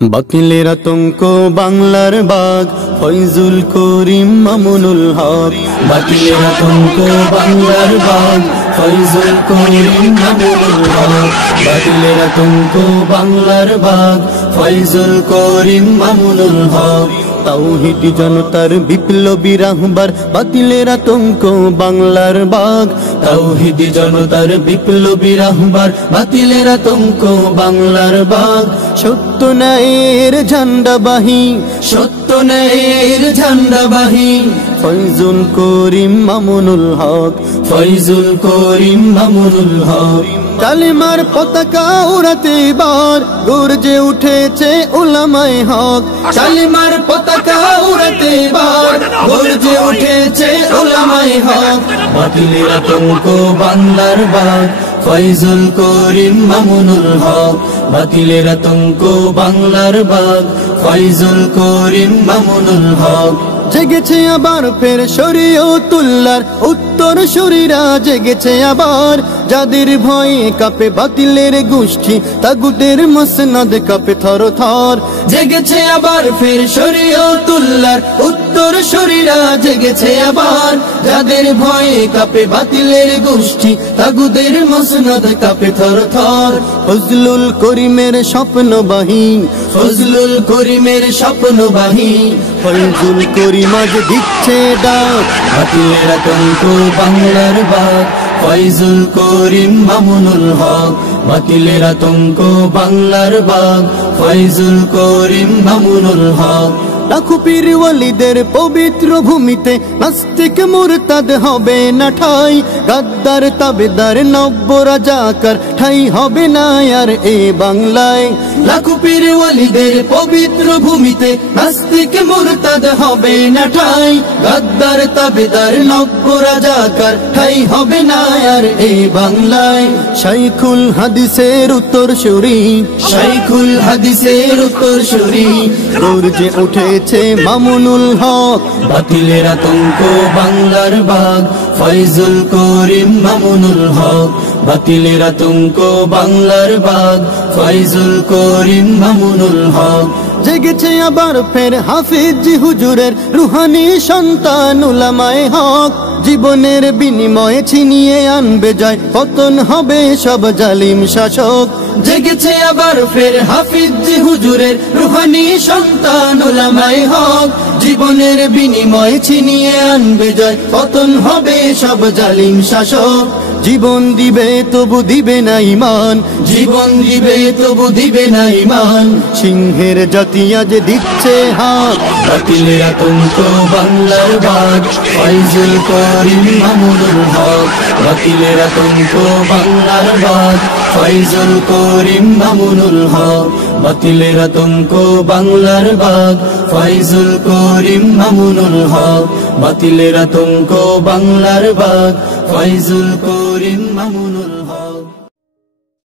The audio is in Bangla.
বাতিলের আতঙ্ক বাংলার বাগ ফয়জুল করিম মামুনুল হক। বাতিলের আতঙ্ক বাংলার বাগ ফয়জুল করিম মামুনুল হক। বাতিলের আতঙ্ক বাংলার বাগ ফয়জুল করিম মামুনুল হক। তাওহীদি জনতার বিপ্লবী রাহবার বাতিলের আতঙ্ক বাংলার বাগ। তাওহীদি জনতার বিপ্লবী রাহবার বাতিলের আতঙ্ক বাংলার বাগ। সত্য ন্যায়ের ঝান্ডাবাহী, সত্য ন্যায়ের ঝান্ডাবাহী ফয়জুল করিম মামুনুল হক। ফয়জুল করিম মামুনুল হক। কালিমার পতাকা উড়াতে এবার গর্জে উঠেছে উলামায়ে হক। কালিমার পতাকা উড়াতে এবার গর্জে উঠেছে উলামায়ে হক। বাতিলের আতঙ্ক বাংলার বাগ ফয়জুল করিম মামুনুল হক। বাতিলের আতঙ্ক বাংলার বাগ ফয়জুল করিম মামুনুল হক। জেগেছে আবার ফের শরীয়তুল্লাহর উত্তর শরীরা জেগেছে আবার। যাদের ভয়ে কাঁপে বাতিলের গোষ্ঠী তাগুতের মসনদ কাঁপে থর থর। জেগেছে আবার ফের শরীয়তুল্লাহর উত্তর শরীরা জেগেছে আবার। যাদের ভয়ে কাঁপে বাতিলের গোষ্ঠী তাগুতের মসনদ কাঁপে থর থর। ফজলুল করিমের স্বপ্নবাহী, ফজলুল করিমের স্বপ্নবাহী ফয়জুল করিম আজ দিচ্ছে ডাক। বাতিলের আতঙ্ক বাংলার বাগ ফয়জুল করিম মামুনুল হক। বাতিলের আতঙ্ক বাংলার বাগ ফয়জুল করিম মামুনুল হক। লাখো পীর ওয়ালিদের পবিত্র ভূমিতে নাস্তিক মুরতাদ হবে না ঠাই। গাদ্দার তাবেদার নব্য রাজাকার ঠাই হবে না আর এ বাংলায়। লাখো পীর ওয়ালিদের পবিত্র ভূমিতে নাস্তিক মুরতাদ হবে না ঠাই। গাদ্দার তাবেদার নব্য রাজাকার ঠাই হবে না আর এ বাংলায়। শাইখুল হাদিসের উত্তর সুরি, শাইখুল হাদিসের উত্তর সুরি গর্জে উঠে মামুনুল হক। বাতিলের আতঙ্ক বাংলার বাগ ফয়জুল করিম মামুনুল হক। বাতিলের আতঙ্ক বাংলার বাগ ফয়জুল করিম মামুনুল হক। জেগেছে আবার ফের হাফিজ হুজুরের রুহানি সন্তান উলামায়ে হক। জীবনের বিনিময়ে ছিনিয়ে আনবে যায় পতন হবে সব জালিম শাসক। জেগেছে আবার ফের হাফিজ হুজুরের রুহানি সন্তান উলামায়ে হক। জীবনের বিনিময়ে ছিনিয়ে আনবে যায় পতন হবে সব জালিম শাসক। জীবন দিবে তবু দিবে না ঈমান, জীবন দিবে তবু দিবে না ঈমান সিংহের জাতি আজ দিচ্ছে হাত। বাতিলের আতঙ্ক বাংলার বাগ ফয়জুল করিম মামুনুল হক। বাতিলের আতঙ্ক বাংলার বাগ ফয়জুল করিম মামুনুল হক। বাতিলের আতঙ্ক বাংলার বাগ ফয়জুল করিম মামুনুল হক। বাতিলের আতঙ্ক বাংলার বাগ ফয়জুল করিম মামুনুল হক।